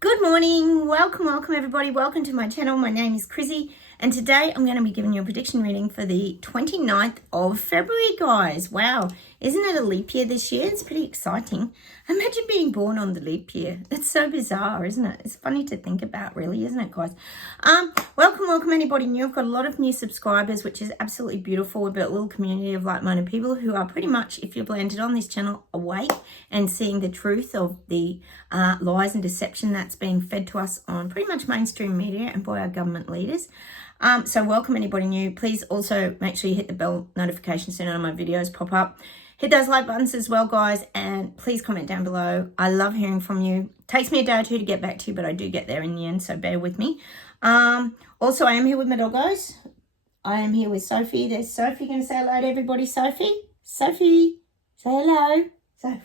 Good morning, welcome everybody, welcome to my channel. My name is Chrissy and today I'm going to be giving you a prediction reading for the 29th of February, guys. Wow, isn't it a leap year this year? It's pretty exciting. Imagine being born on the leap year. It's so bizarre, isn't it? It's funny to think about, really, isn't it, guys? Welcome anybody new. I've got a lot of new subscribers, which is absolutely beautiful. We've built a little community of like-minded people who are pretty much, if you've landed on this channel, awake and seeing the truth of the lies and deception that's being fed to us on pretty much mainstream media and by our government leaders. So welcome anybody new. Please also make sure you hit the bell notification so none of my videos pop up. Hit those like buttons as well, guys, and please comment down below. I love hearing from you. Takes me a day or two to get back to you, but I do get there in the end, so bear with me. Also, I am here with my doggos. I am here with Sophie. There's Sophie. Going to say hello to everybody, Sophie? Sophie, say hello. Soph,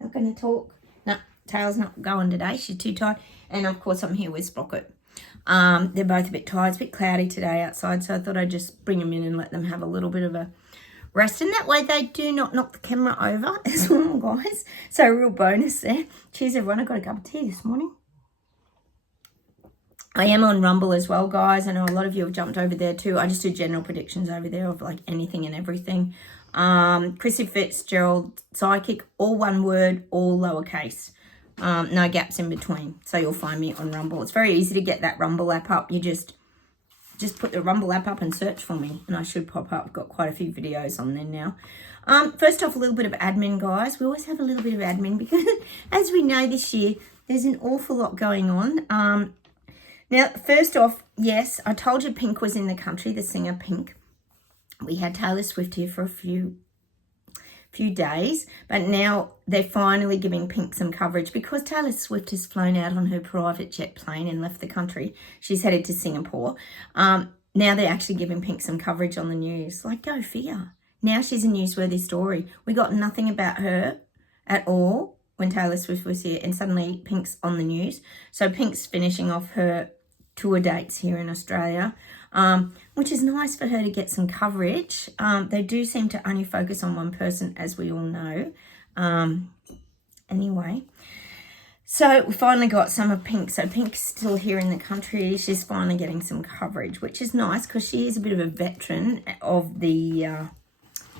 not going to talk. No, Tail's not going today. She's too tired. And, of course, I'm here with Sprocket. They're both a bit tired. It's a bit cloudy today outside, so I thought I'd just bring them in and let them have a little bit of a rest. And that way they do not knock the camera over as well, guys. So a real bonus there. Cheers, everyone. I got a cup of tea this morning. I am on Rumble as well, guys. I know a lot of you have jumped over there too. I just do general predictions over there of like anything and everything. Chrissy Fitzgerald Psychic, all one word, all lowercase. No gaps in between. So you'll find me on Rumble. It's very easy to get that Rumble app up. You just put the Rumble app up and search for me and I should pop up. I've got quite a few videos on there now. First off, a little bit of admin, guys. We always have a little bit of admin because as we know this year, there's an awful lot going on. Now, first off, yes, I told you Pink was in the country, the singer Pink. We had Taylor Swift here for a few days, but now they're finally giving Pink some coverage because Taylor Swift has flown out on her private jet plane and left the country. She's headed to Singapore. Now they're actually giving Pink some coverage on the news. Like, go figure. Now she's a newsworthy story. We got nothing about her at all when Taylor Swift was here, and suddenly Pink's on the news. So Pink's finishing off her tour dates here in Australia, which is nice for her to get some coverage. They do seem to only focus on one person, as we all know. Anyway, so we finally got some of Pink. So Pink's still here in the country. She's finally getting some coverage, which is nice because she is a bit of a veteran of the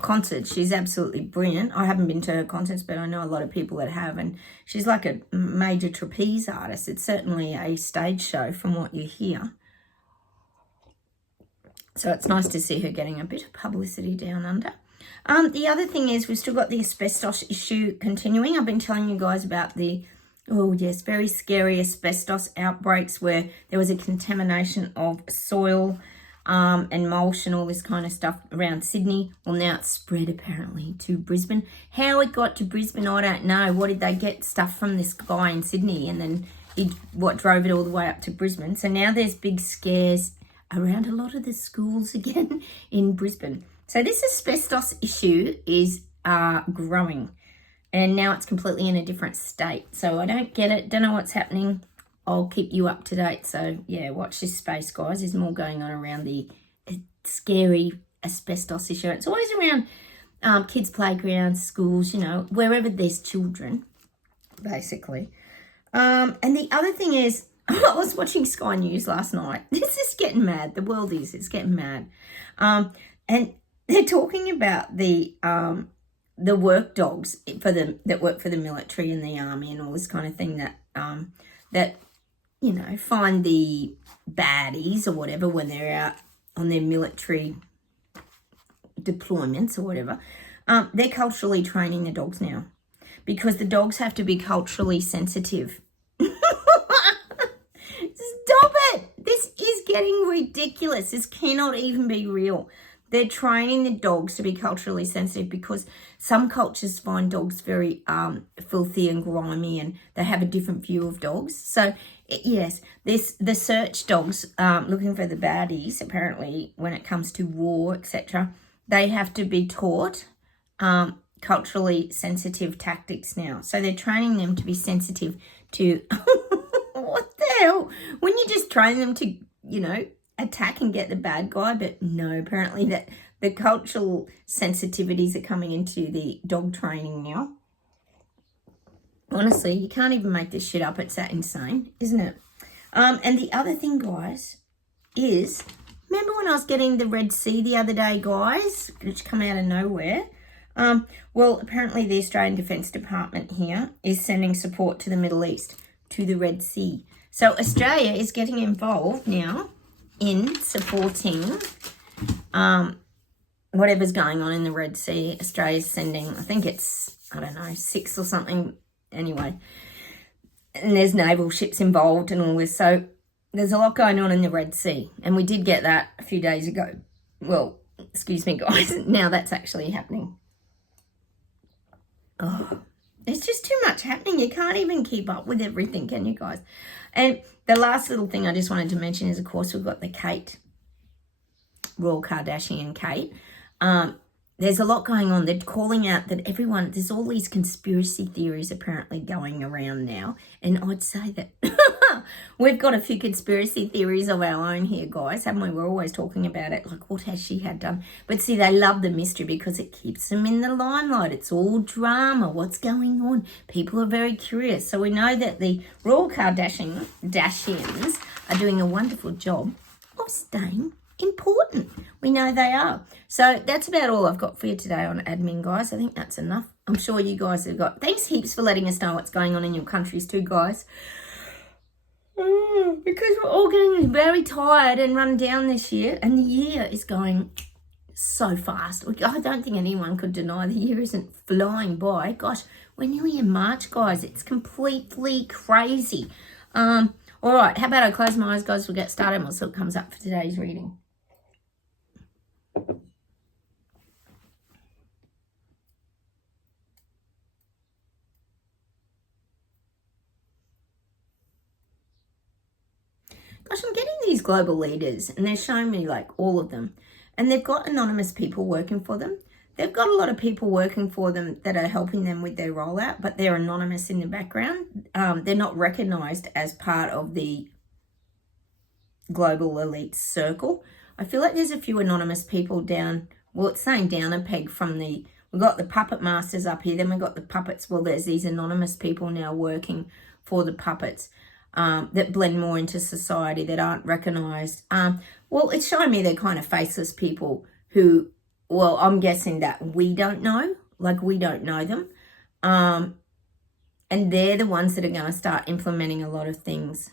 concerts. She's absolutely brilliant. I haven't been to her concerts, but I know a lot of people that have, and she's like a major trapeze artist. It's certainly a stage show from what you hear. So it's nice to see her getting a bit of publicity down under. The other thing is we've still got the asbestos issue continuing. I've been telling you guys about the, oh yes, very scary asbestos outbreaks where there was a contamination of soil and mulch and all this kind of stuff around Sydney. Well, now it's spread apparently to Brisbane. How it got to Brisbane, I don't know. What did they get stuff from this guy in Sydney and then what drove it all the way up to Brisbane? So now there's big scares around a lot of the schools again in Brisbane. So this asbestos issue is growing and now it's completely in a different state. So I don't get it. Don't know what's happening. I'll keep you up to date. So, yeah, watch this space, guys. There's more going on around the scary asbestos issue. It's always around kids' playgrounds, schools, you know, wherever there's children, basically. And the other thing is, I was watching Sky News last night. This is getting mad. The world is. It's getting mad. And they're talking about the work dogs that work for the military and the army and all this kind of thing that you know, find the baddies or whatever when they're out on their military deployments or whatever. They're culturally training the dogs now because the dogs have to be culturally sensitive. Stop it! This is getting ridiculous. This cannot even be real. They're training the dogs to be culturally sensitive because some cultures find dogs very filthy and grimy and they have a different view of dogs. So, yes, the search dogs looking for the baddies, apparently, when it comes to war, etc., they have to be taught culturally sensitive tactics now. So they're training them to be sensitive to, what the hell? When you just train them to, you know, attack and get the bad guy, but no, apparently that the cultural sensitivities are coming into the dog training now. Honestly, you can't even make this shit up. It's that insane, isn't it? And the other thing, guys, is, remember when I was getting the Red Sea the other day, guys, which come out of nowhere? Well, apparently the Australian Defence Department here is sending support to the Middle East, to the Red Sea. So Australia is getting involved now in supporting whatever's going on in the Red Sea. Australia's sending, I think it's, I don't know, 6 or something. Anyway, and there's naval ships involved and all this. So there's a lot going on in the Red Sea. And we did get that a few days ago. Well, excuse me, guys. Now that's actually happening. Oh, there's just too much happening. You can't even keep up with everything, can you guys? And the last little thing I just wanted to mention is, of course, we've got the Kate, Royal Kardashian Kate. There's a lot going on. They're calling out that everyone, there's all these conspiracy theories apparently going around now. And I'd say that we've got a few conspiracy theories of our own here, guys, haven't we? We're always talking about it, like, what has she had done? But see, they love the mystery because it keeps them in the limelight. It's all drama. What's going on? People are very curious. So we know that the Royal Kardashians are doing a wonderful job of staying important. We know they are. So that's about all I've got for you today on admin, guys. I think that's enough. I'm sure you guys have got, thanks heaps for letting us know what's going on in your countries too, guys. Because we're all getting very tired and run down this year, and the year is going so fast. I don't think anyone could deny the year isn't flying by. Gosh, we're nearly in March, guys. It's completely crazy. All right, how about I close my eyes, guys? We'll get started and we'll see what comes up for today's reading. Gosh, I'm getting these global leaders and they're showing me like all of them. And they've got anonymous people working for them. They've got a lot of people working for them that are helping them with their rollout, but they're anonymous in the background. They're not recognized as part of the global elite circle. I feel like there's a few anonymous people down, well, it's saying down a peg from the, we've got the puppet masters up here, then we've got the puppets. Well, there's these anonymous people now working for the puppets that blend more into society, that aren't recognized. Well, it's showing me they're kind of faceless people who, well, I'm guessing that we don't know, like we don't know them. And they're the ones that are going to start implementing a lot of things.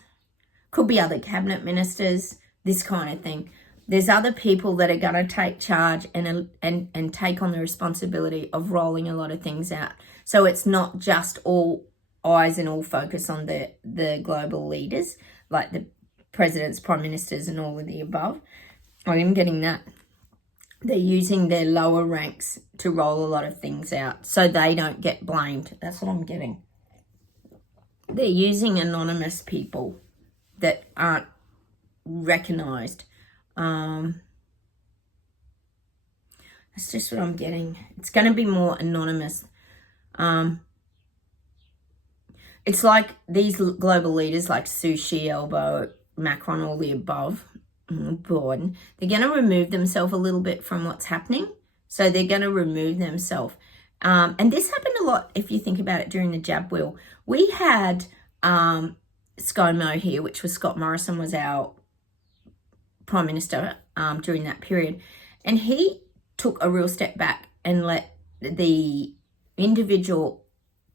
Could be other cabinet ministers, this kind of thing. There's other people that are going to take charge and take on the responsibility of rolling a lot of things out. So it's not just all eyes and all focus on the global leaders, like the presidents, prime ministers, and all of the above. I am getting that. They're using their lower ranks to roll a lot of things out so they don't get blamed. That's what I'm getting. They're using anonymous people that aren't recognized. That's just what I'm getting. It's going to be more anonymous. It's like these global leaders like Sushi, Elbow, Macron, all the above, Biden, they're going to remove themselves a little bit from what's happening. So they're going to remove themselves. And this happened a lot, if you think about it, during the jab wheel. We had ScoMo here, which was Scott Morrison, was our Prime Minister during that period. And he took a real step back and let the individual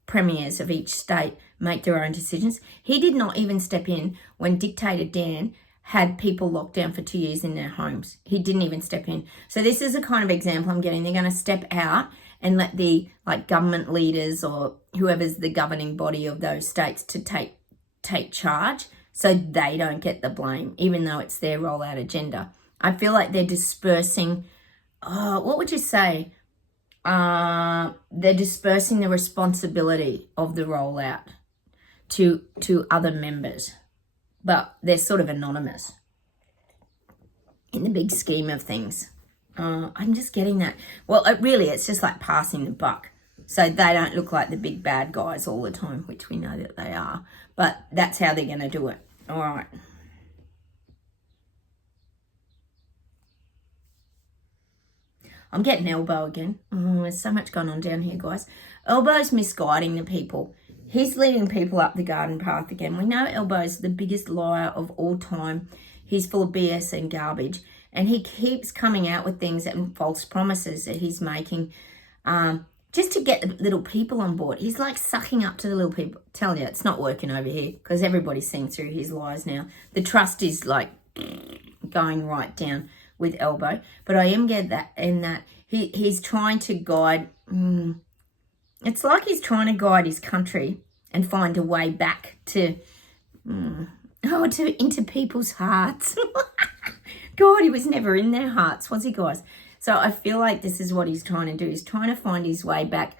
premiers of each state make their own decisions. He did not even step in when Dictator Dan had people locked down for 2 years in their homes. He didn't even step in. So this is a kind of example I'm getting. They're going to step out and let the government leaders or whoever's the governing body of those states to take charge so they don't get the blame, even though it's their rollout agenda. I feel like they're dispersing, what would you say? They're dispersing the responsibility of the rollout to other members. But they're sort of anonymous in the big scheme of things. I'm just getting that. Well, it's just like passing the buck. So they don't look like the big bad guys all the time, which we know that they are. But that's how they're going to do it. All right. I'm getting Elbow again. There's so much going on down here, guys. Elbow's misguiding the people. He's leading people up the garden path again. We know Elbow's the biggest liar of all time. He's full of BS and garbage. And he keeps coming out with things and false promises that he's making just to get the little people on board. He's like sucking up to the little people. Tell you, it's not working over here because everybody's seeing through his lies now. The trust is like going right down with Elbow. But I am getting that in that he's trying to guide... It's like he's trying to guide his country and find a way back to into people's hearts. God, he was never in their hearts, was he, guys? So I feel like this is what he's trying to do. He's trying to find his way back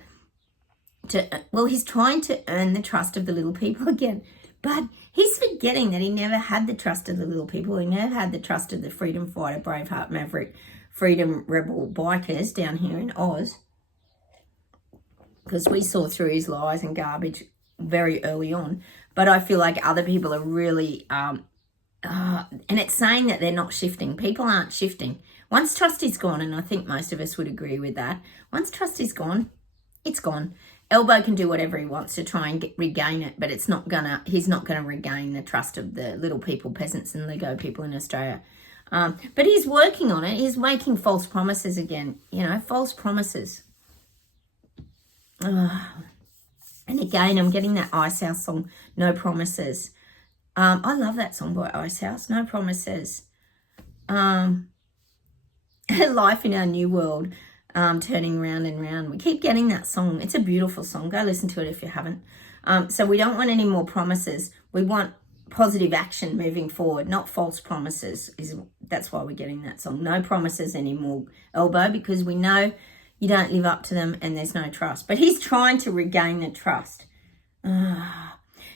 to, well, he's trying to earn the trust of the little people again. But he's forgetting that he never had the trust of the little people. He never had the trust of the freedom fighter, Braveheart Maverick, freedom rebel bikers down here in Oz. Because we saw through his lies and garbage very early on. But I feel like other people are really... and it's saying that they're not shifting. People aren't shifting. Once trust is gone, and I think most of us would agree with that, once trust is gone, it's gone. Elbow can do whatever he wants to try and regain it, but he's not gonna regain the trust of the little people, peasants and Lego people in Australia. But he's working on it. He's making false promises again. False promises. And again, I'm getting that Ice House song, No Promises. I love that song by Ice House, No Promises. Life in Our New World, turning round and round. We keep getting that song. It's a beautiful song. Go listen to it if you haven't. So we don't want any more promises. We want positive action moving forward, not false promises. That's why we're getting that song. No promises anymore, Elbow, because we know you don't live up to them and there's no trust. But he's trying to regain the trust.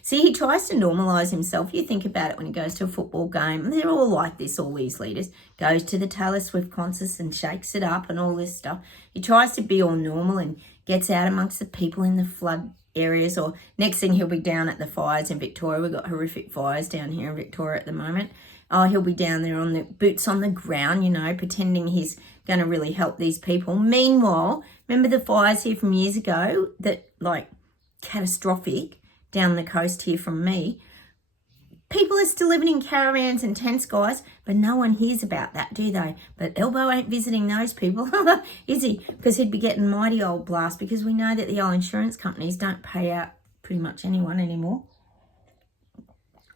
See, he tries to normalise himself. You think about it when he goes to a football game. They're all like this, all these leaders. Goes to the Taylor Swift concerts and shakes it up and all this stuff. He tries to be all normal and gets out amongst the people in the flood areas. Or next thing, he'll be down at the fires in Victoria. We've got horrific fires down here in Victoria at the moment. Oh, he'll be down there on the boots on the ground, pretending he's going to really help these people. Meanwhile, remember the fires here from years ago that, catastrophic down the coast here from me? People are still living in caravans and tents, guys, but no one hears about that, do they? But Elbow ain't visiting those people, is he? Because he'd be getting mighty old blast, because we know that the old insurance companies don't pay out pretty much anyone anymore.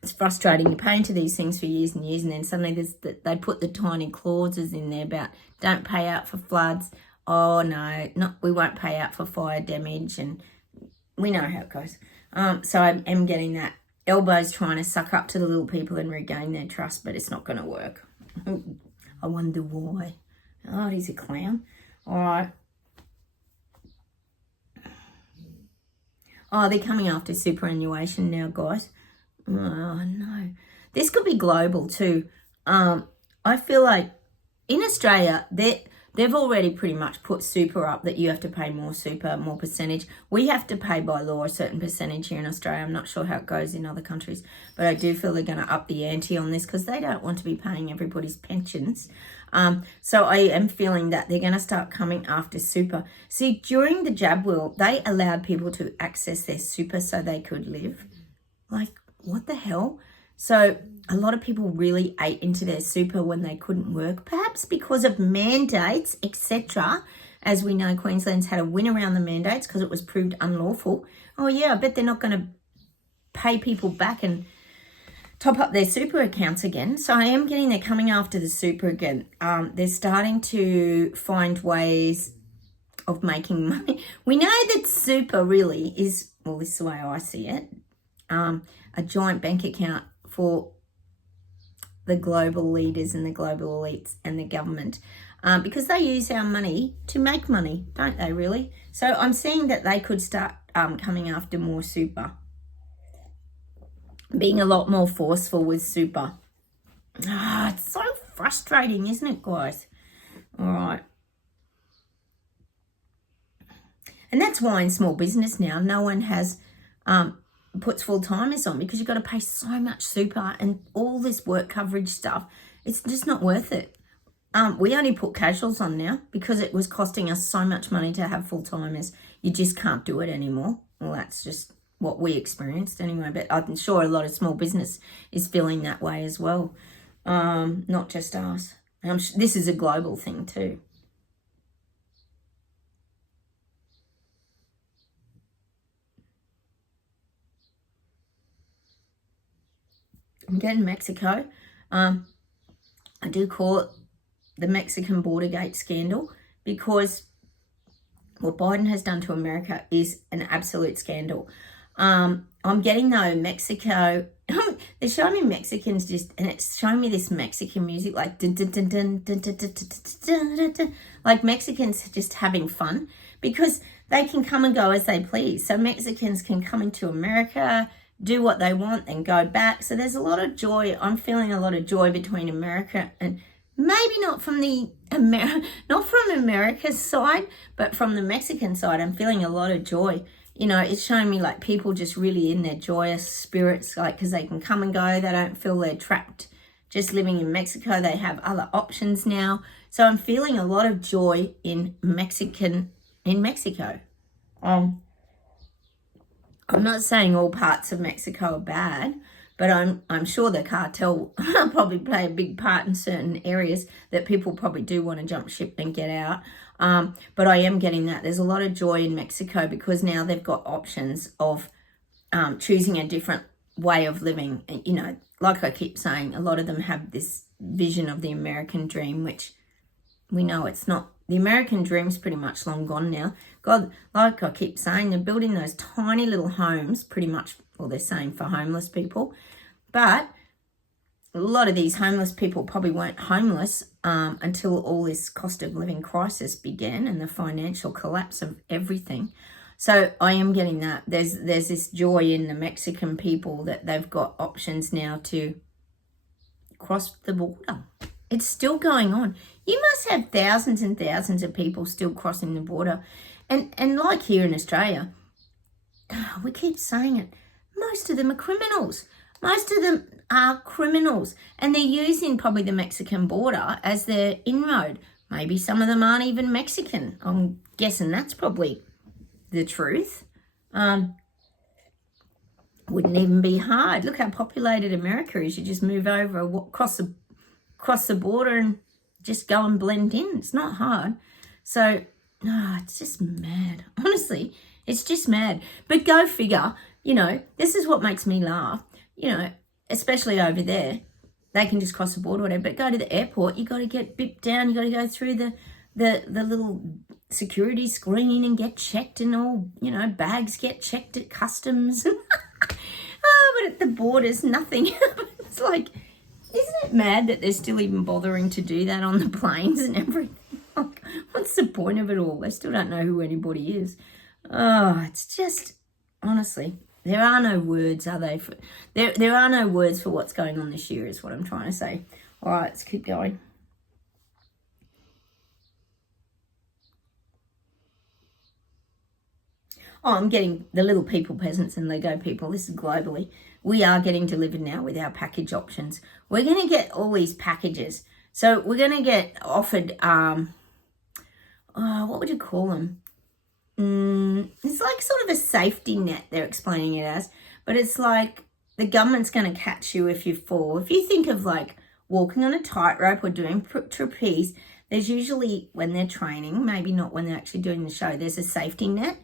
It's frustrating. You pay into these things for years and years, and then suddenly they put the tiny clauses in there about don't pay out for floods. Oh, no, we won't pay out for fire damage, and we know how it goes. So I am getting that. Elbow's trying to suck up to the little people and regain their trust, but it's not going to work. I wonder why. Oh, he's a clown. All right. Oh, they're coming after superannuation now, guys. Oh, no. This could be global too. I feel like in Australia, they've already pretty much put super up, that you have to pay more super, more percentage. We have to pay by law a certain percentage here in Australia. I'm not sure how it goes in other countries, but I do feel they're going to up the ante on this because they don't want to be paying everybody's pensions. So I am feeling that they're going to start coming after super. See, during the jab will, they allowed people to access their super so they could live. What the hell? So a lot of people really ate into their super when they couldn't work, perhaps because of mandates, etc. As we know, Queensland's had a win around the mandates because it was proved unlawful. Oh, yeah, I bet they're not going to pay people back and top up their super accounts again. So I am getting they're coming after the super again. They're starting to find ways of making money. We know that super really is, well, this is the way I see it, a giant bank account for the global leaders and the global elites and the government, because they use our money to make money, don't they really? So I'm seeing that they could start coming after more super, being a lot more forceful with super. It's so frustrating, isn't it, guys? All right. And that's why in small business now, no one has puts full-timers on, because you've got to pay so much super and all this work coverage stuff. It's just not worth it. We only put casuals on now because it was costing us so much money to have full-timers. You just can't do it anymore. Well, that's just what we experienced anyway, but I'm sure a lot of small business is feeling that way as well. Not just us. This is a global thing too. I'm getting Mexico. I do call it the Mexican border gate scandal because what Biden has done to America is an absolute scandal. I'm getting though Mexico. They're showing me Mexicans and it's showing me this Mexican music like like Mexicans just having fun because they can come and go as they please. So Mexicans can come into America, do what they want, and go back. So there's a lot of joy. I'm feeling a lot of joy between America and maybe not from America's side, but from the Mexican side. I'm feeling a lot of joy. It's showing me like people just really in their joyous spirits, like because they can come and go. They don't feel they're trapped just living in Mexico. They have other options now. So I'm feeling a lot of joy in Mexico. I'm not saying all parts of Mexico are bad, but I'm sure the cartel probably play a big part in certain areas that people probably do want to jump ship and get out. But I am getting that. There's a lot of joy in Mexico because now they've got options of choosing a different way of living. Like I keep saying, a lot of them have this vision of the American dream, which we know it's not. The American dream's pretty much long gone now. God, like I keep saying, they're building those tiny little homes pretty much, well, they're saying for homeless people. But a lot of these homeless people probably weren't homeless until all this cost of living crisis began and the financial collapse of everything. So I am getting that. There's this joy in the Mexican people that they've got options now to cross the border. It's still going on. You must have thousands and thousands of people still crossing the border. And like here in Australia, we keep saying it, most of them are criminals. Most of them are criminals. And they're using probably the Mexican border as their inroad. Maybe some of them aren't even Mexican. I'm guessing that's probably the truth. Wouldn't even be hard. Look how populated America is. You just move over, cross the border and just go and blend in. It's not hard. So, it's just mad. Honestly, it's just mad. But go figure, this is what makes me laugh. Especially over there, they can just cross the border or whatever. But go to the airport, you got to get bipped down. You got to go through the little security screen and get checked and all, bags get checked at customs. But at the borders, nothing. It's like, isn't it mad that they're still even bothering to do that on the planes and everything? Like, what's the point of it all? They still don't know who anybody is. It's just, honestly, there are no words, are they? There are no words for what's going on this year is what I'm trying to say. All right, let's keep going. I'm getting the little people, peasants and Lego people. This is globally. We are getting delivered now with our package options. We're going to get all these packages. So we're going to get offered, what would you call them? It's like sort of a safety net, they're explaining it as. But it's like the government's going to catch you if you fall. If you think of like walking on a tightrope or doing trapeze, there's usually, when they're training, maybe not when they're actually doing the show, there's a safety net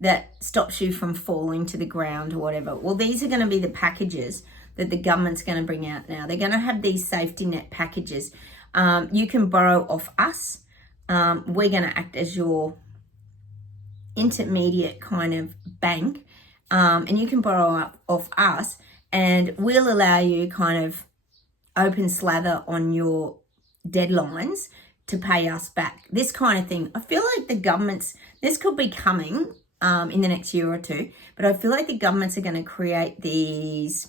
that stops you from falling to the ground or whatever. Well, these are going to be the packages that the government's going to bring out now. They're going to have these safety net packages. You can borrow off us. We're going to act as your intermediate kind of bank. And you can borrow off us and we'll allow you kind of open slather on your deadlines to pay us back. This kind of thing. I feel like the government's, this could be coming in the next year or two, but I feel like the governments are going to create these,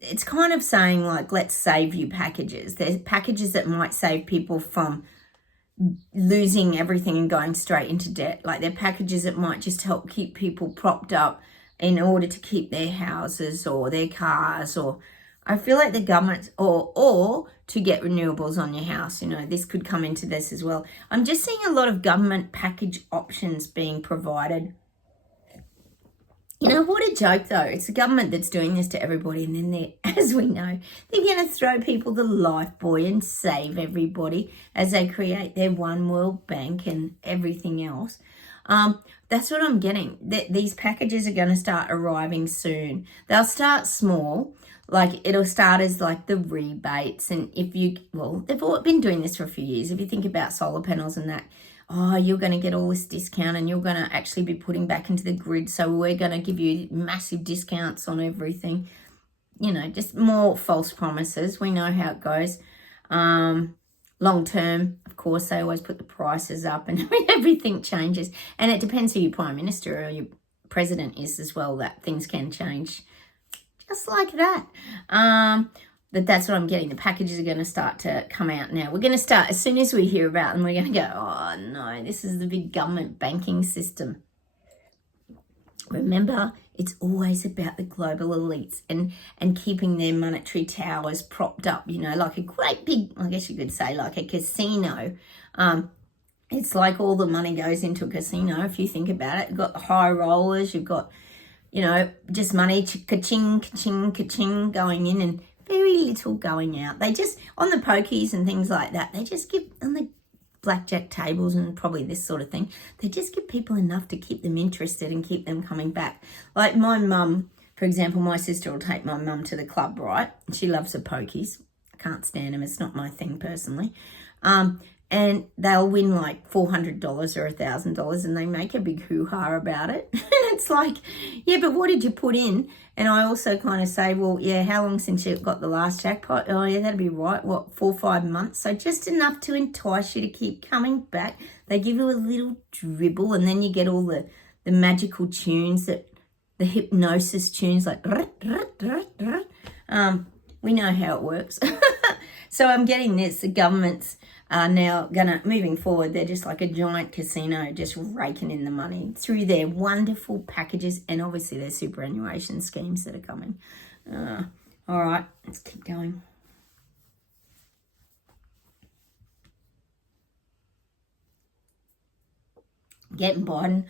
it's kind of saying like, let's save you packages. There's packages that might save people from losing everything and going straight into debt. Like they're packages that might just help keep people propped up in order to keep their houses or their cars or I feel like the government, or to get renewables on your house, this could come into this as well. I'm just seeing a lot of government package options being provided. What a joke though. It's the government that's doing this to everybody, and then as we know, they're going to throw people the life buoy and save everybody as they create their one world bank and everything else. That's what I'm getting. These packages are going to start arriving soon. They'll start small. Like, it'll start as like the rebates. And they've all been doing this for a few years. If you think about solar panels and that, you're going to get all this discount and you're going to actually be putting back into the grid. So we're going to give you massive discounts on everything. Just more false promises. We know how it goes. Long term, of course, they always put the prices up and everything changes. And it depends who your prime minister or your president is as well, that things can change just like that. That's what I'm getting. The packages are going to start to come out now. We're going to start, as soon as we hear about them, we're going to go, oh no, this is the big government banking system. Remember, it's always about the global elites and keeping their monetary towers propped up, like a great big, I guess you could say, like a casino. It's like all the money goes into a casino, if you think about it. You've got the high rollers, you've got, just money, ka-ching, ka-ching, ka-ching going in and very little going out. They just, on the pokies and things like that, they just give, on the blackjack tables and probably this sort of thing, they just give people enough to keep them interested and keep them coming back. Like my mum, for example, my sister will take my mum to the club, right? She loves the pokies. I can't stand them. It's not my thing personally. And they'll win like $400 or $1,000 and they make a big hoo-ha about it. And it's like, yeah, but what did you put in? And I also kind of say, well, yeah, how long since you got the last jackpot? Oh, yeah, that'd be right. 4 or 5 months? So just enough to entice you to keep coming back. They give you a little dribble and then you get all the magical tunes, the hypnosis tunes like, we know how it works. So I'm getting this, the government's are now moving forward, they're just like a giant casino, just raking in the money through their wonderful packages and obviously their superannuation schemes that are coming. All right, let's keep going. Getting Biden.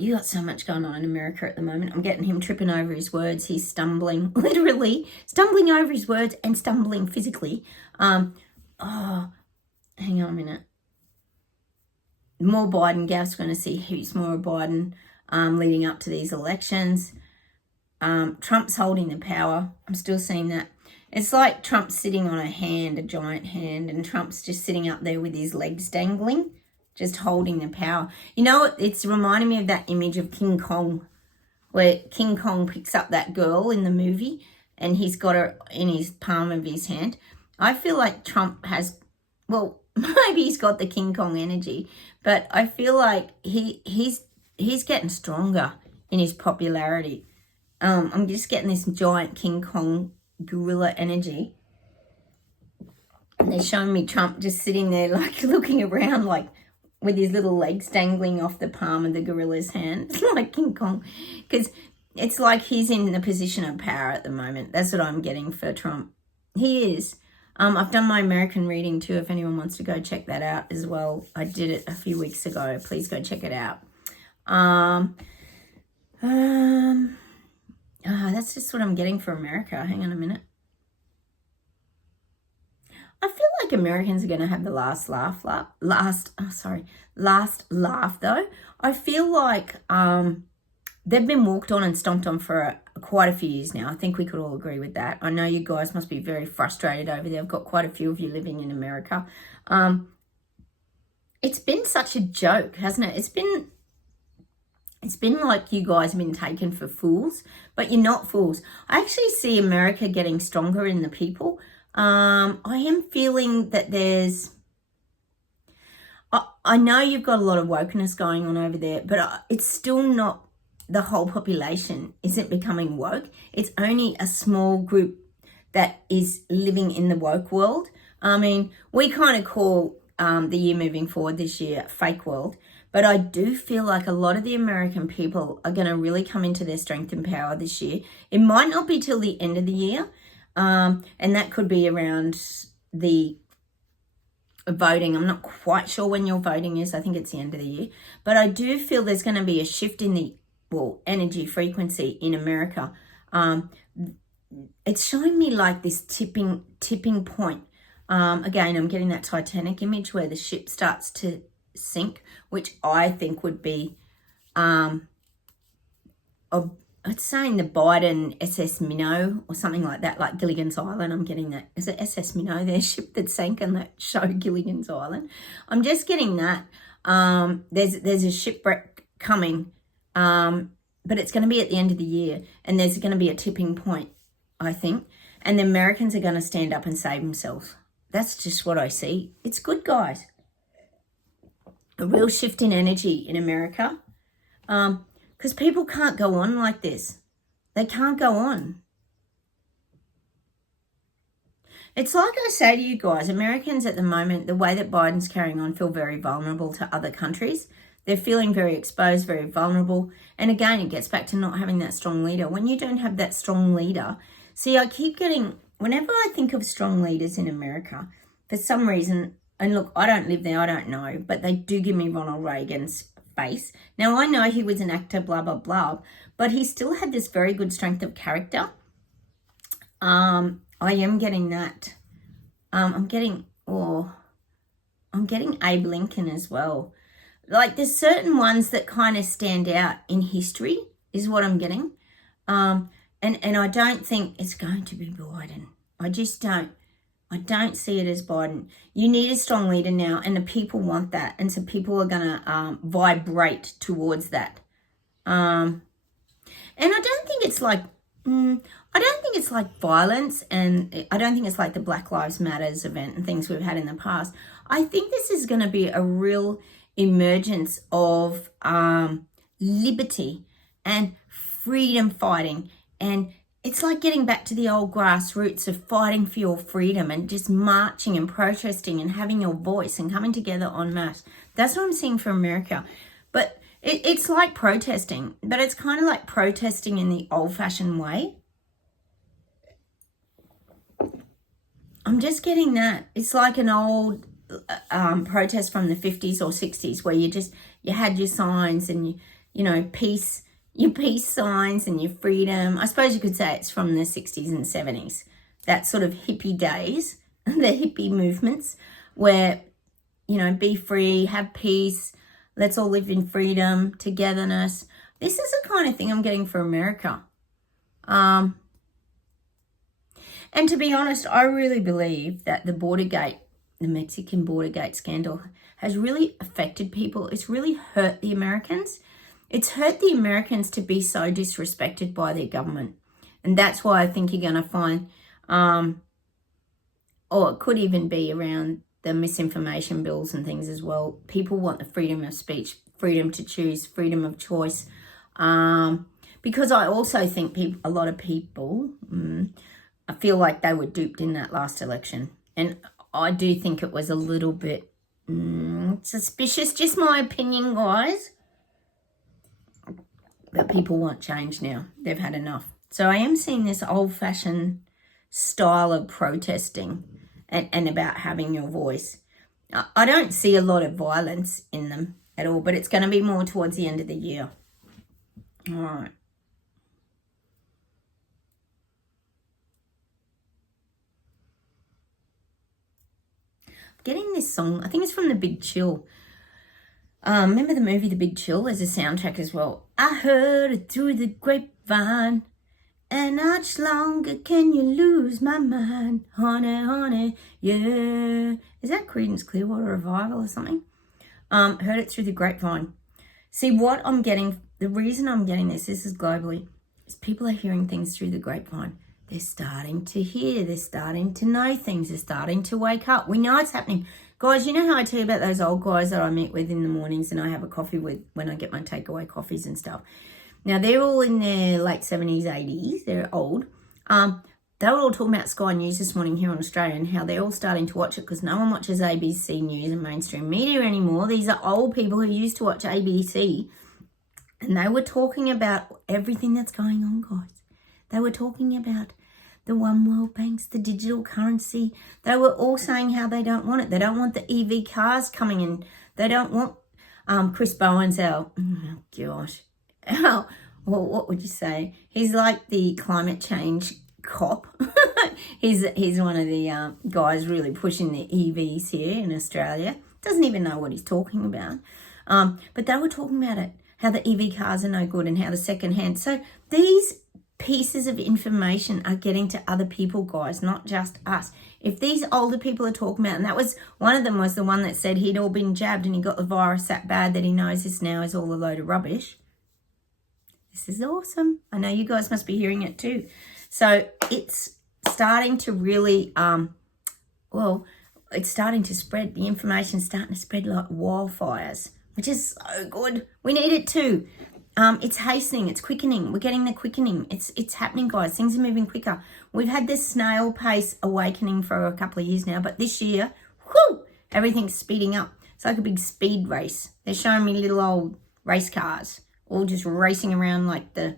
You got so much going on in America at the moment. I'm getting him tripping over his words. He's stumbling, literally stumbling over his words and stumbling physically. Hang on a minute. More Biden gaffes. We're going to see who's more Biden leading up to these elections. Trump's holding the power. I'm still seeing that. It's like Trump's sitting on a hand, a giant hand, and Trump's just sitting up there with his legs dangling, just holding the power. It's reminding me of that image of King Kong, where King Kong picks up that girl in the movie and he's got her in his palm of his hand. I feel like Trump has, well, maybe he's got the King Kong energy, but I feel like he's getting stronger in his popularity. I'm just getting this giant King Kong gorilla energy. And they're showing me Trump just sitting there like looking around like with his little legs dangling off the palm of the gorilla's hand like King Kong. Because it's like he's in the position of power at the moment. That's what I'm getting for Trump. He is. I've done my American reading too, if anyone wants to go check that out as well. I did it a few weeks ago. Please go check it out. That's just what I'm getting for America. Hang on a minute. I feel like Americans are going to have the last laugh though. I feel like they've been walked on and stomped on for quite a few years now. I think we could all agree with that. I know you guys must be very frustrated over there. I've got quite a few of you living in America. It's been such a joke, hasn't it? It's been like you guys have been taken for fools, but you're not fools. I actually see America getting stronger in the people. I am feeling that I know you've got a lot of wokeness going on over there, but it's still not, the whole population isn't becoming woke. It's only a small group that is living in the woke world. I mean, we kind of call the year moving forward this year fake world, but I do feel like a lot of the American people are going to really come into their strength and power this year. It might not be till the end of the year, And that could be around the voting. I'm not quite sure when your voting is. I think it's the end of the year. But I do feel there's going to be a shift in the, energy frequency in America. It's showing me like this tipping point. Again, I'm getting that Titanic image where the ship starts to sink, which I think would be, it's saying the Biden SS Minnow or something like that, like Gilligan's Island. I'm getting that. Is it SS Minnow, their ship that sank on that show Gilligan's Island? I'm just getting that. There's a shipwreck coming, but it's going to be at the end of the year, and there's going to be a tipping point, I think, and the Americans are going to stand up and save themselves. That's just what I see. It's good, guys. A real shift in energy in America. Because people can't go on like this. They can't go on. It's like I say to you guys, Americans at the moment, the way that Biden's carrying on, feel very vulnerable to other countries. They're feeling very exposed, very vulnerable. And again, it gets back to not having that strong leader. When you don't have that strong leader, see, I keep getting, whenever I think of strong leaders in America, for some reason, and look, I don't live there, I don't know, but they do give me Ronald Reagan's face. Now, I know he was an actor, blah, blah, blah, but he still had this very good strength of character. I am getting that. I'm getting Abe Lincoln as well. Like, there's certain ones that kind of stand out in history is what I'm getting. And I don't think it's going to be Biden. I just don't. I don't see it as Biden. You need a strong leader now, and the people want that. And so people are going to vibrate towards that. And I don't think it's like, I don't think it's like violence, and I don't think it's like the Black Lives Matters event and things we've had in the past. I think this is going to be a real emergence of liberty and freedom fighting, and it's like getting back to the old grassroots of fighting for your freedom and just marching and protesting and having your voice and coming together en masse. That's what I'm seeing for America. But it's like protesting, but it's kind of like protesting in the old-fashioned way. I'm just getting that. It's like an old protest from the 50s or 60s where you had your signs and your peace signs and your freedom. I suppose you could say it's from the 60s and 70s, that sort of hippie days, the hippie movements where, be free, have peace, let's all live in freedom, togetherness. This is the kind of thing I'm getting for America. And to be honest, I really believe that the Mexican border gate scandal has really affected people. It's really hurt the Americans. It's hurt the Americans to be so disrespected by their government. And that's why I think you're going to find, or it could even be around the misinformation bills and things as well. People want the freedom of speech, freedom to choose, freedom of choice. Because I also think a lot of people, I feel like they were duped in that last election. And I do think it was a little bit suspicious. Just my opinion, guys. That people want change now. They've had enough. So I am seeing this old-fashioned style of protesting and about having your voice. I don't see a lot of violence in them at all, but it's going to be more towards the end of the year. All right. Getting this song, I think it's from The Big Chill. Remember the movie The Big Chill? There's a soundtrack as well. I heard it through the grapevine, and how much longer can you lose my mind? Honey, honey, yeah. Is that Creedence Clearwater Revival or something? Heard it through the grapevine. See, what I'm getting, the reason I'm getting this is globally, is people are hearing things through the grapevine. They're starting to hear, they're starting to know things, they're starting to wake up. We know it's happening. Guys, you know how I tell you about those old guys that I meet with in the mornings and I have a coffee with when I get my takeaway coffees and stuff? Now, they're all in their late 70s, 80s. They're old. They were all talking about Sky News this morning here in Australia and how they're all starting to watch it because no one watches ABC News and mainstream media anymore. These are old people who used to watch ABC. And they were talking about everything that's going on, guys. They were talking about the One World Banks, the digital currency. They were all saying how they don't want it. They don't want the EV cars coming in. They don't want Chris Bowen's our, oh gosh, well, what would you say? He's like the climate change cop. he's one of the guys really pushing the EVs here in Australia. Doesn't even know what he's talking about. But they were talking about it, how the EV cars are no good and how the second hand. So these pieces of information are getting to other people, guys, not just us. If these older people are talking about, and that was, one of them was the one that said he'd all been jabbed and he got the virus that bad that he knows this now is all a load of rubbish. This is awesome. I know you guys must be hearing it too. So it's starting to really, it's starting to spread. The information's starting to spread like wildfires, which is so good. We need it too. It's hastening, it's quickening. We're getting the quickening. It's happening, guys. Things are moving quicker. We've had this snail pace awakening for a couple of years now, but this year, whoo, everything's speeding up. It's like a big speed race. They're showing me little old race cars, all just racing around like the...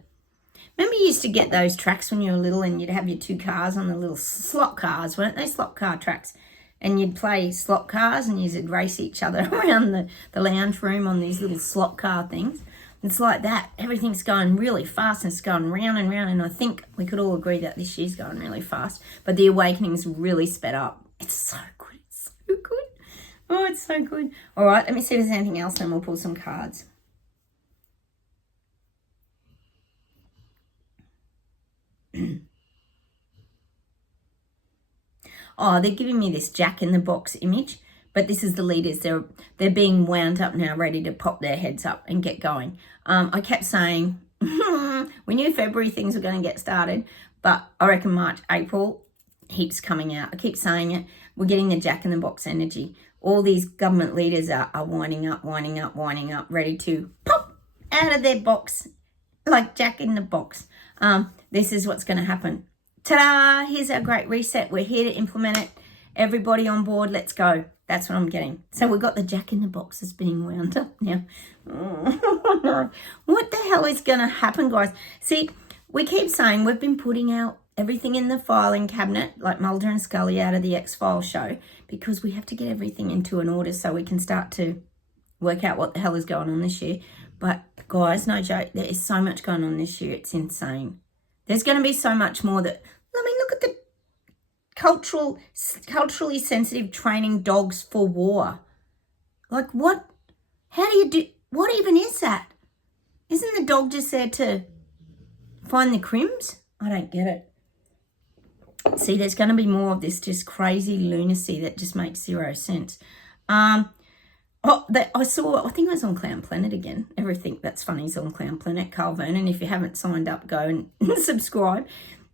Remember you used to get those tracks when you were little and you'd have your two cars on the little slot cars, weren't they? Slot car tracks. And you'd play slot cars and you'd race each other around the lounge room on these little slot car things. It's like that. Everything's going really fast and it's going round and round. And I think we could all agree that this year's going really fast. But the awakening's really sped up. It's so good. It's so good. Oh, it's so good. All right, let me see if there's anything else and we'll pull some cards. Oh, they're giving me this Jack in the Box image. But this is the leaders. They're being wound up now, ready to pop their heads up and get going. I kept saying, we knew February things were going to get started, but I reckon March, April, heaps coming out. I keep saying it. We're getting the Jack in the Box energy. All these government leaders are winding up, ready to pop out of their box like Jack in the Box. This is what's going to happen. Ta-da! Here's our great reset. We're here to implement it. Everybody on board, let's go. That's what I'm getting. So we've got the Jack in the Boxes being wound up now. Oh, no. What the hell is going to happen, guys? See, we keep saying we've been putting out everything in the filing cabinet, like Mulder and Scully out of the X-Files show, because we have to get everything into an order so we can start to work out what the hell is going on this year. But, guys, no joke, there is so much going on this year. It's insane. There's going to be so much more that, I mean, look at the culturally sensitive training dogs for war. Like what? How do you do? What even is that? Isn't the dog just there to find the crims? I don't get it. See, there's going to be more of this just crazy lunacy that just makes zero sense. I think it was on Clown Planet again. Everything that's funny is on Clown Planet. Carl Vernon, if you haven't signed up, go and subscribe.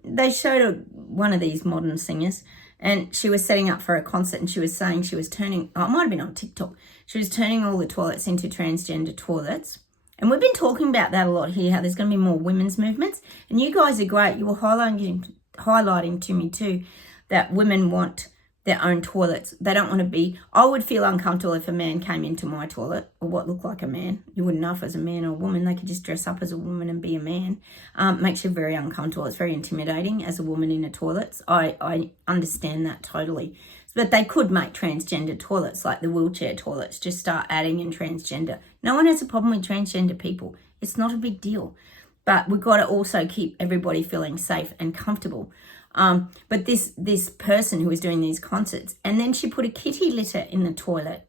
They showed one of these modern singers and she was setting up for a concert and she was saying she was turning, it might have been on TikTok, she was turning all the toilets into transgender toilets. And we've been talking about that a lot here, how there's going to be more women's movements. And you guys are great. You were highlighting to me too that women want their own toilets. They don't want to be, I would feel uncomfortable if a man came into my toilet or what looked like a man. You wouldn't know if it was a man or a woman. They could just dress up as a woman and be a man. Makes you very uncomfortable. It's very intimidating as a woman in a toilet. I understand that totally. But they could make transgender toilets, like the wheelchair toilets, just start adding in transgender. No one has a problem with transgender people. It's not a big deal. But we've got to also keep everybody feeling safe and comfortable. But this person who was doing these concerts, and then she put a kitty litter in the toilet.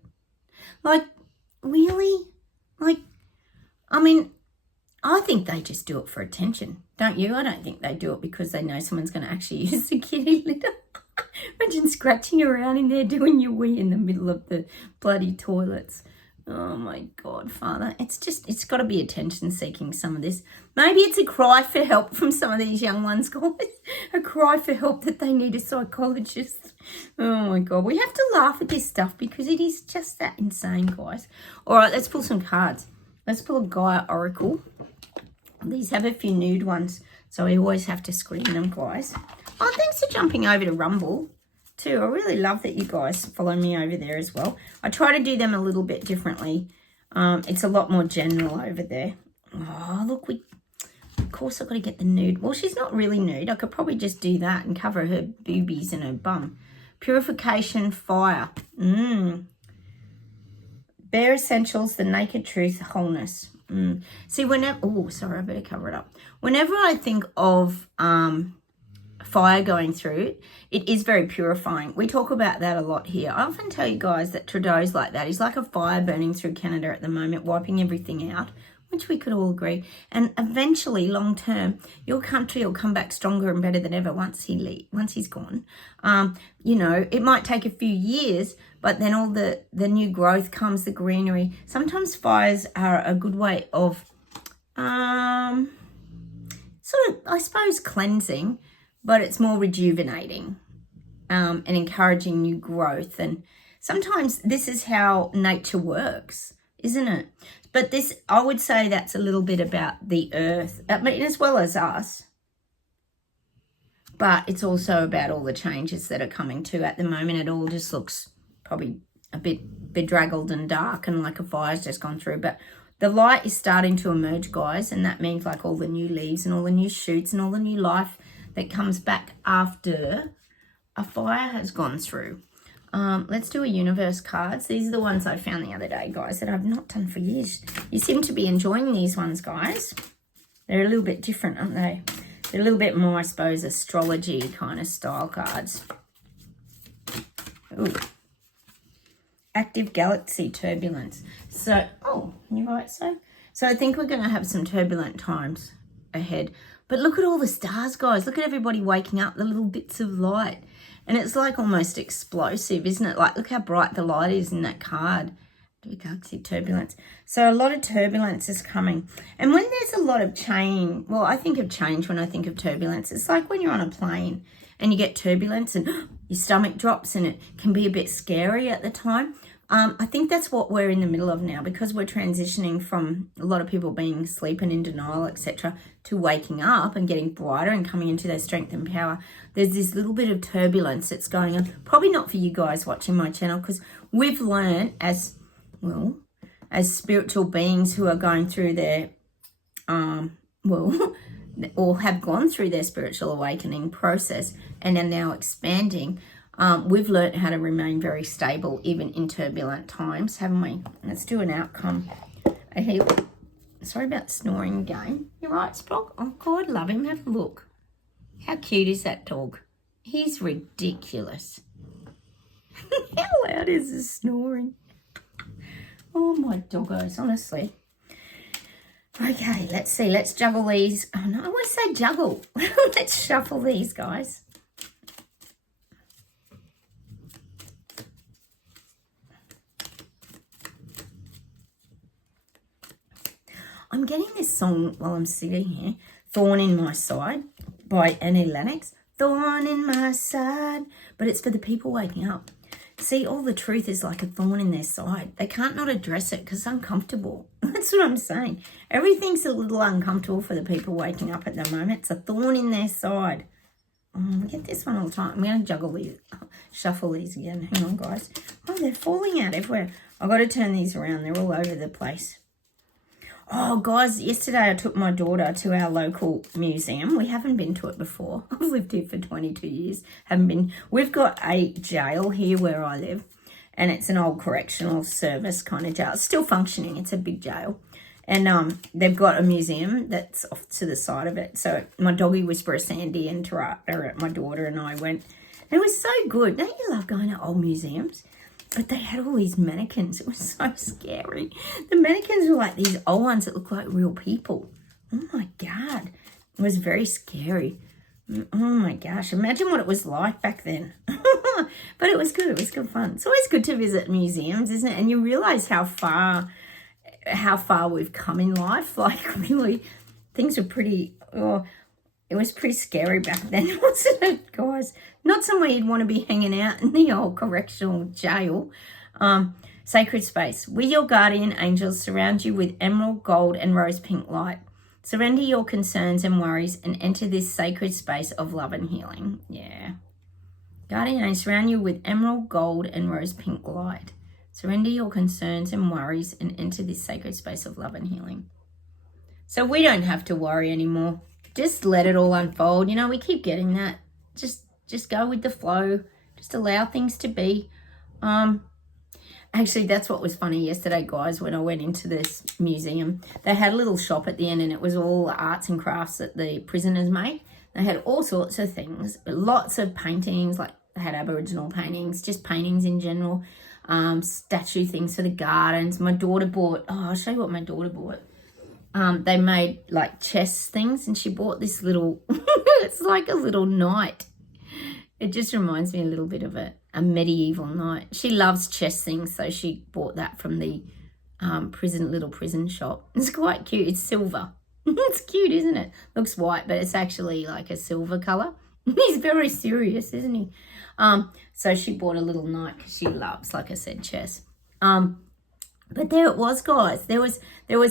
Like, really? Like, I mean, I think they just do it for attention. Don't you? I don't think they do it because they know someone's going to actually use the kitty litter. Imagine scratching around in there doing your wee in the middle of the bloody toilets. Oh my God, Father. It's got to be attention seeking, some of this. Maybe it's a cry for help from some of these young ones, guys. A cry for help that they need a psychologist. Oh my God. We have to laugh at this stuff because it is just that insane, guys. All right, let's pull some cards. Let's pull a Gaia Oracle. These have a few nude ones, so we always have to screen them, guys. Oh, thanks for jumping over to Rumble too. I really love that you guys follow me over there as well. I try to do them a little bit differently. It's a lot more general over there. Oh, look, Of course, I've got to get the nude. Well, she's not really nude. I could probably just do that and cover her boobies and her bum. Purification, fire. Bare essentials, the naked truth, wholeness. See, whenever... Oh, sorry, I better cover it up. Whenever I think of fire going through, it is very purifying. We talk about that a lot here. I often tell you guys that Trudeau's like that. He's like a fire burning through Canada at the moment, wiping everything out, which we could all agree. And eventually, long term, your country will come back stronger and better than ever once he's gone. You know, it might take a few years, but then all the new growth comes, the greenery. Sometimes fires are a good way of sort of, I suppose, cleansing, but it's more rejuvenating and encouraging new growth. And sometimes this is how nature works, isn't it? But this, I would say that's a little bit about the earth, I mean, as well as us. But it's also about all the changes that are coming too. At the moment, it all just looks probably a bit bedraggled and dark and like a fire's just gone through. But the light is starting to emerge, guys, and that means like all the new leaves and all the new shoots and all the new life that comes back after a fire has gone through. Let's do a universe cards. These are the ones I found the other day, guys, that I've not done for years. You seem to be enjoying these ones, guys. They're a little bit different, aren't they? They're a little bit more, I suppose, astrology kind of style cards. Ooh. Active galaxy turbulence. So, oh, you're right, so I think we're going to have some turbulent times ahead. But look at all the stars, guys. Look at everybody waking up, the little bits of light. And it's like almost explosive, isn't it? Like, look how bright the light is in that card. Galaxy turbulence. So a lot of turbulence is coming. And when there's a lot of change, well, I think of change when I think of turbulence. It's like when you're on a plane and you get turbulence and your stomach drops and it can be a bit scary at the time. I think that's what we're in the middle of now, because we're transitioning from a lot of people being asleep and in denial, etc., to waking up and getting brighter and coming into their strength and power. There's this little bit of turbulence that's going on. Probably not for you guys watching my channel, because we've learned as spiritual beings who are going through their, or have gone through their spiritual awakening process and are now expanding. We've learned how to remain very stable even in turbulent times, haven't we? Let's do an outcome. Sorry about snoring again. You're right, Spock. Oh, God, love him. Have a look. How cute is that dog? He's ridiculous. How loud is this snoring? Oh, my doggos, honestly. Okay, let's see. Let's juggle these. Oh, no, I always say juggle. Let's shuffle these, guys. I'm getting this song while I'm sitting here, Thorn in My Side by Annie Lennox. Thorn in my side. But it's for the people waking up. See, all the truth is like a thorn in their side. They can't not address it because it's uncomfortable. That's what I'm saying. Everything's a little uncomfortable for the people waking up at the moment. It's a thorn in their side. Oh, I get this one all the time. I'm going to juggle these, shuffle these again. Hang on, guys. Oh, they're falling out everywhere. I've got to turn these around. They're all over the place. Oh, guys, yesterday I took my daughter to our local museum. We haven't been to it before. I've lived here for 22 years. Haven't been. We've got a jail here where I live, and it's an old correctional service kind of jail. It's still functioning. It's a big jail. And they've got a museum that's off to the side of it. So my doggy whisperer, Sandy, and my daughter and I went. And it was so good. Don't you love going to old museums? But they had all these mannequins. It was so scary. The mannequins were like these old ones that look like real people. Oh, my God. It was very scary. Oh, my gosh. Imagine what it was like back then. But it was good. It was good fun. It's always good to visit museums, isn't it? And you realise how far we've come in life. Like, really, things were pretty... Oh, it was pretty scary back then, wasn't it, guys? Not somewhere you'd want to be hanging out in the old correctional jail. Sacred space. Will your guardian angels surround you with emerald, gold, and rose pink light? Surrender your concerns and worries and enter this sacred space of love and healing. Yeah. Guardian angels surround you with emerald, gold, and rose pink light. Surrender your concerns and worries and enter this sacred space of love and healing. So we don't have to worry anymore. Just let it all unfold. You know, we keep getting that. Just go with the flow. Just allow things to be. Actually, that's what was funny yesterday, guys, when I went into this museum. They had a little shop at the end, and it was all arts and crafts that the prisoners made. They had all sorts of things, lots of paintings, like they had Aboriginal paintings, just paintings in general, statue things for the gardens. My daughter bought, I'll show you what my daughter bought. They made like chess things, and she bought this little, it's like a little knight. It just reminds me a little bit of a medieval knight. She loves chess things, so she bought that from the little prison shop. It's quite cute. It's silver. It's cute, isn't it? Looks white, but it's actually like a silver colour. He's very serious, isn't he? So she bought a little knight because she loves, like I said, chess. But there it was, guys. There was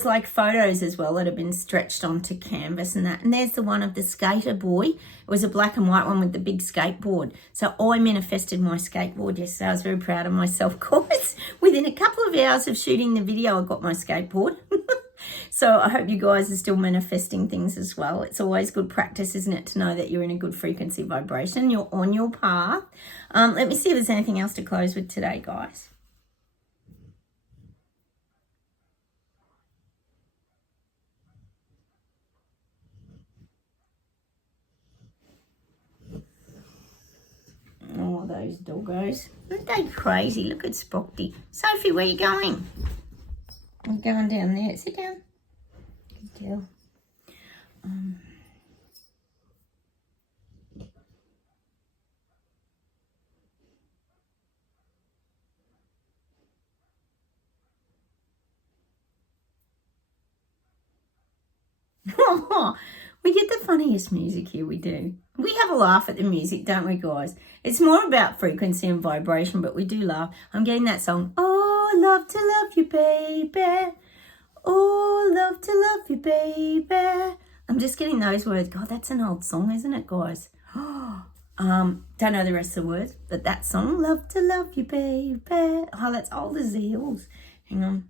like photos as well that had been stretched onto canvas and that. And there's the one of the skater boy. It was a black and white one with the big skateboard. So I manifested my skateboard yesterday. I was very proud of myself, guys. Within a couple of hours of shooting the video, I got my skateboard. So I hope you guys are still manifesting things as well. It's always good practice, isn't it, to know that you're in a good frequency vibration. You're on your path. Let me see if there's anything else to close with today, guys. Oh, those doggos. Aren't they crazy? Look at Spocky. Sophie, where are you going? I'm going down there. Sit down. Good girl. We get the funniest music here, we do. We have a laugh at the music, don't we, guys? It's more about frequency and vibration, but we do laugh. I'm getting that song, oh, love to love you, baby. Oh, love to love you, baby. I'm just getting those words. God, that's an old song, isn't it, guys? Don't know the rest of the words, but that song, love to love you, baby. Oh, that's old as the hills. Hang on.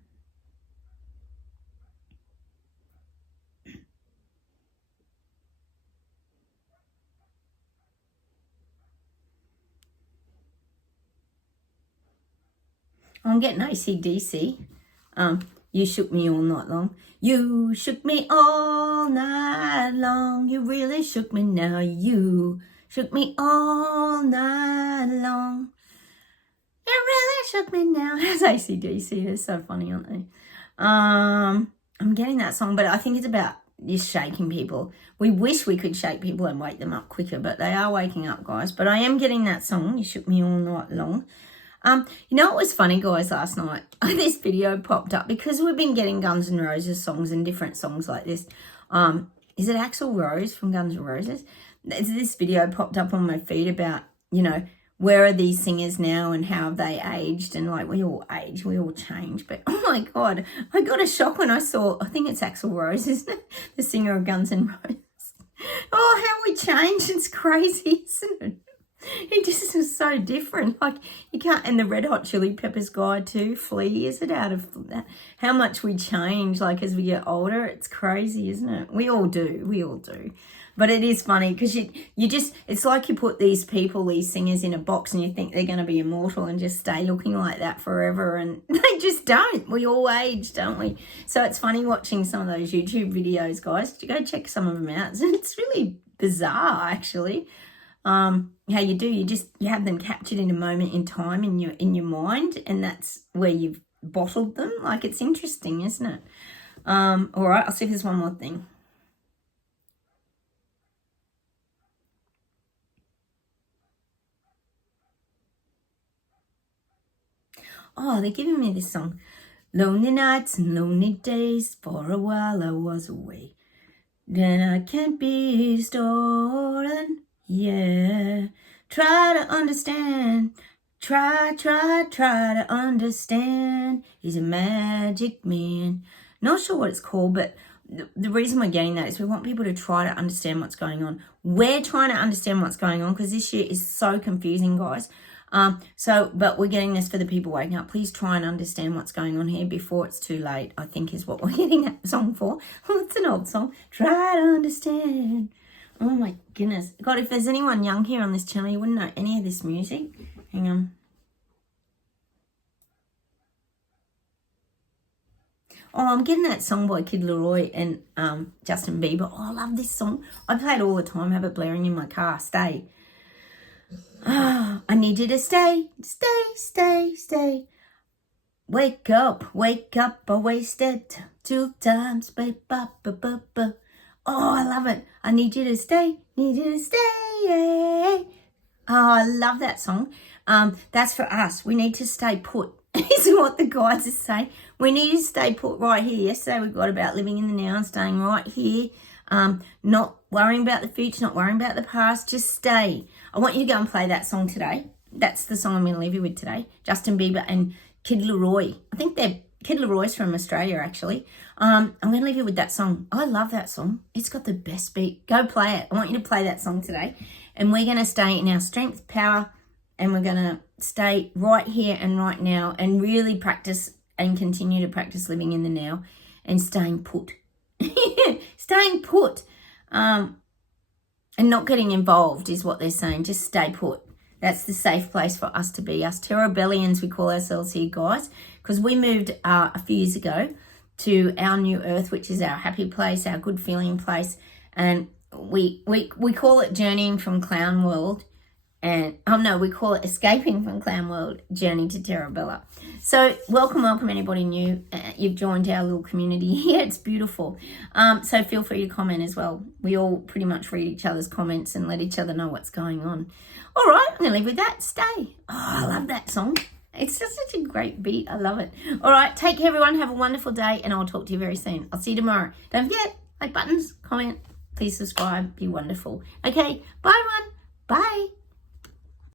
I'm getting AC/DC. You shook me all night long. You shook me all night long. You really shook me now. You shook me all night long. You really shook me now. That's AC/DC. They're so funny, aren't they? I'm getting that song, but I think it's about just shaking people. We wish we could shake people and wake them up quicker, but they are waking up, guys. But I am getting that song. You shook me all night long. You know what was funny, guys, last night? This video popped up because we've been getting Guns N' Roses songs and different songs like this. Is it Axl Rose from Guns N' Roses? This video popped up on my feed about, you know, where are these singers now and how have they aged? And like, we all age, we all change. But oh my God, I got a shock when I saw, I think it's Axl Rose, isn't it? The singer of Guns N' Roses. Oh, how we changed. It's crazy, isn't it? He just is so different. Like, you can't, and the Red Hot Chili Peppers guy too, Flea, is it out of that? How much we change, like, as we get older. It's crazy, isn't it? We all do. But it is funny because you just, it's like you put these people, these singers in a box and you think they're going to be immortal and just stay looking like that forever. And they just don't. We all age, don't we? So it's funny watching some of those YouTube videos, guys. Go check some of them out. It's really bizarre, actually. How you do, you have them captured in a moment in time in your mind, and that's where you've bottled them. Like, it's interesting, isn't it? All right, I'll see if there's one more thing. Oh, they're giving me this song. Lonely nights and lonely days, for a while I was away. Then I can't be stolen. Yeah, try to understand. Try to understand. He's a magic man. Not sure what it's called, but the reason we're getting that is we want people to try to understand what's going on. We're trying to understand what's going on because this year is so confusing, guys. But we're getting this for the people waking up. Please try and understand what's going on here before it's too late, I think is what we're getting that song for. Oh, it's an old song. Try to understand. Oh my goodness. God, if there's anyone young here on this channel, you wouldn't know any of this music. Hang on. Oh, I'm getting that song by Kid Leroy and Justin Bieber. Oh, I love this song. I play it all the time. I have it blaring in my car. Stay. I need you to stay, stay, stay, stay. Wake up, I wasted 2 times. Oh, I love it. I need you to stay, need you to stay. Oh, I love that song. That's for us. We need to stay put. Is what the guides are saying. We need to stay put right here. Yesterday we got about living in the now and staying right here. Not worrying about the future, not worrying about the past. Just stay. I want you to go and play that song today. That's the song I'm going to leave you with today. Justin Bieber and Kid Leroy. I think Kid Leroy's from Australia, actually. I'm going to leave you with that song. I love that song. It's got the best beat. Go play it. I want you to play that song today. And we're going to stay in our strength, power, and we're going to stay right here and right now and really practice and continue to practice living in the now and staying put. Staying put. And not getting involved is what they're saying. Just stay put. That's the safe place for us to be. Us Terrabellians, we call ourselves here, guys, because we moved a few years ago to our new earth, which is our happy place, our good feeling place. And we call it journeying from clown world. And, we call it escaping from clown world, journey to Terrabella. So welcome anybody new. You've joined our little community here. It's beautiful. So feel free to comment as well. We all pretty much read each other's comments and let each other know what's going on. All right, I'm going to leave with that. Stay. Oh, I love that song. It's just such a great beat. I love it. All right, take care, everyone. Have a wonderful day, and I'll talk to you very soon. I'll see you tomorrow. Don't forget, like buttons, comment, please subscribe. Be wonderful. Okay, bye, everyone. Bye.